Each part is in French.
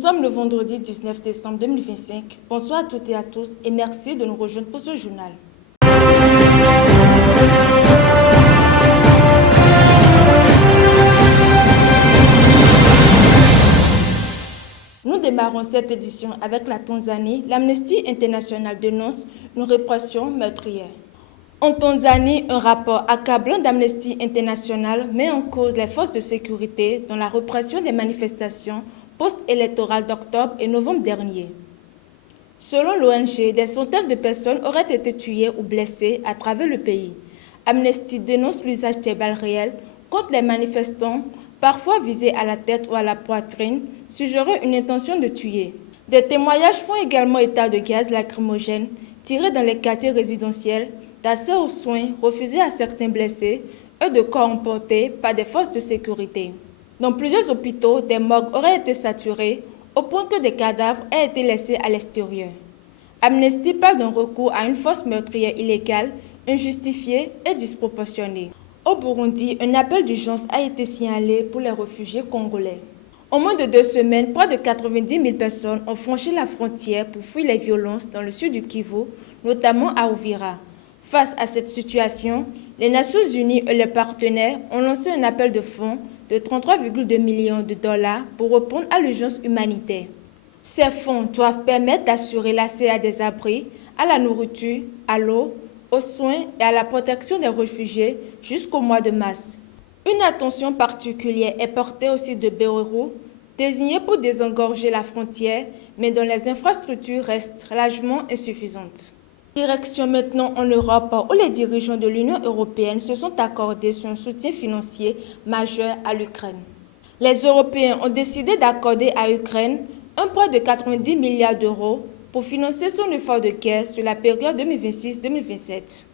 sommes le vendredi 19 décembre 2025. Bonsoir à toutes et à tous et merci de nous rejoindre pour ce journal. Nous démarrons cette édition avec la Tanzanie. L'Amnesty International dénonce une répression meurtrière. En Tanzanie, un rapport accablant d'Amnesty International met en cause les forces de sécurité dans la répression des manifestations post-électorales d'octobre et novembre dernier. Selon l'ONG, des centaines de personnes auraient été tuées ou blessées à travers le pays. Amnesty dénonce l'usage des balles réelles contre les manifestants, parfois visés à la tête ou à la poitrine, suggérant une intention de tuer. Des témoignages font également état de gaz lacrymogènes tirés dans les quartiers résidentiels, d'accès aux soins refusés à certains blessés et de corps emportés par des forces de sécurité. Dans plusieurs hôpitaux, des morgues auraient été saturées au point que des cadavres aient été laissés à l'extérieur. Amnesty parle d'un recours à une force meurtrière illégale, injustifiée et disproportionnée. Au Burundi, un appel d'urgence a été signalé pour les réfugiés congolais. En moins de 2 semaines, près de 90 000 personnes ont franchi la frontière pour fuir les violences dans le sud du Kivu, notamment à Uvira. Face à cette situation, les Nations Unies et leurs partenaires ont lancé un appel de fonds de 33,2 millions de dollars pour répondre à l'urgence humanitaire. Ces fonds doivent permettre d'assurer l'accès à des abris, à la nourriture, à l'eau, aux soins et à la protection des réfugiés jusqu'au mois de mars. Une attention particulière est portée au site de Beweru, désigné pour désengorger la frontière, mais dont les infrastructures restent largement insuffisantes. Direction maintenant en Europe où les dirigeants de l'Union européenne se sont accordés sur un soutien financier majeur à l'Ukraine. Les Européens ont décidé d'accorder à l'Ukraine un prêt de 90 milliards d'euros pour financer son effort de guerre sur la période 2026-2027.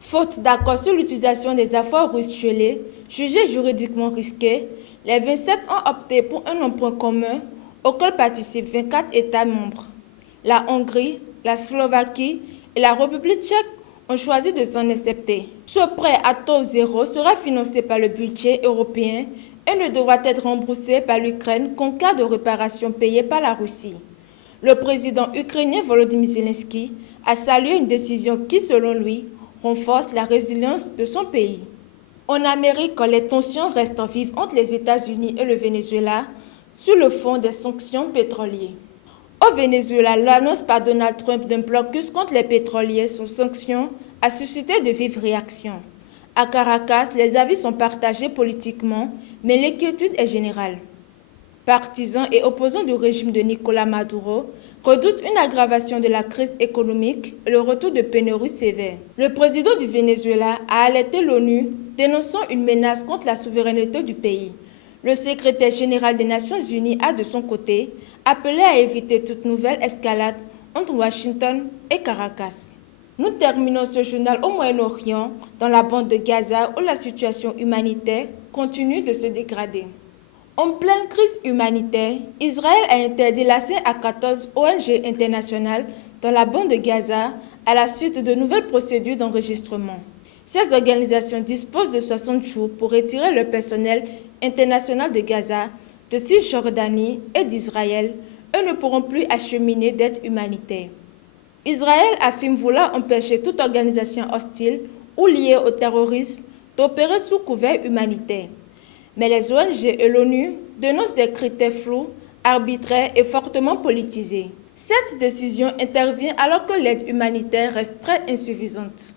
Faute d'accord sur l'utilisation des affaires russes gelées, jugées juridiquement risquées, les 27 ont opté pour un emprunt commun auquel participent 24 États membres. La Hongrie, la Slovaquie et la République tchèque ont choisi de s'en accepter. Ce prêt à taux zéro sera financé par le budget européen et ne devra être remboursé par l'Ukraine qu'en cas de réparation payée par la Russie. Le président ukrainien Volodymyr Zelensky a salué une décision qui, selon lui, renforce la résilience de son pays. En Amérique, les tensions restent vives entre les États-Unis et le Venezuela sur le fond des sanctions pétrolières. Au Venezuela, l'annonce par Donald Trump d'un blocus contre les pétroliers sous sanctions a suscité de vives réactions. À Caracas, les avis sont partagés politiquement, mais l'inquiétude est générale. Partisans et opposants du régime de Nicolás Maduro redoutent une aggravation de la crise économique et le retour de pénuries sévères. Le président du Venezuela a alerté l'ONU, dénonçant une menace contre la souveraineté du pays. Le secrétaire général des Nations Unies a, de son côté, appelé à éviter toute nouvelle escalade entre Washington et Caracas. Nous terminons ce journal au Moyen-Orient, dans la bande de Gaza, où la situation humanitaire continue de se dégrader. En pleine crise humanitaire, Israël a interdit l'accès à 14 ONG internationales dans la bande de Gaza à la suite de nouvelles procédures d'enregistrement. Ces organisations disposent de 60 jours pour retirer le personnel international de Gaza, de Cisjordanie et d'Israël et ne pourront plus acheminer d'aide humanitaire. Israël affirme vouloir empêcher toute organisation hostile ou liée au terrorisme d'opérer sous couvert humanitaire. Mais les ONG et l'ONU dénoncent des critères flous, arbitraires et fortement politisés. Cette décision intervient alors que l'aide humanitaire reste très insuffisante.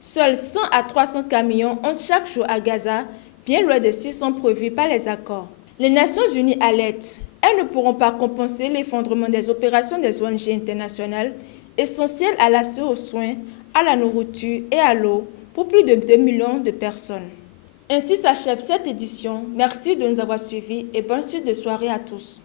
Seuls 100 à 300 camions entrent chaque jour à Gaza, bien loin des 600 prévus par les accords. Les Nations Unies alertent. Elles ne pourront pas compenser l'effondrement des opérations des ONG internationales, essentielles à l'accès aux soins, à la nourriture et à l'eau pour plus de 2 millions de personnes. Ainsi s'achève cette édition. Merci de nous avoir suivis et bonne suite de soirée à tous.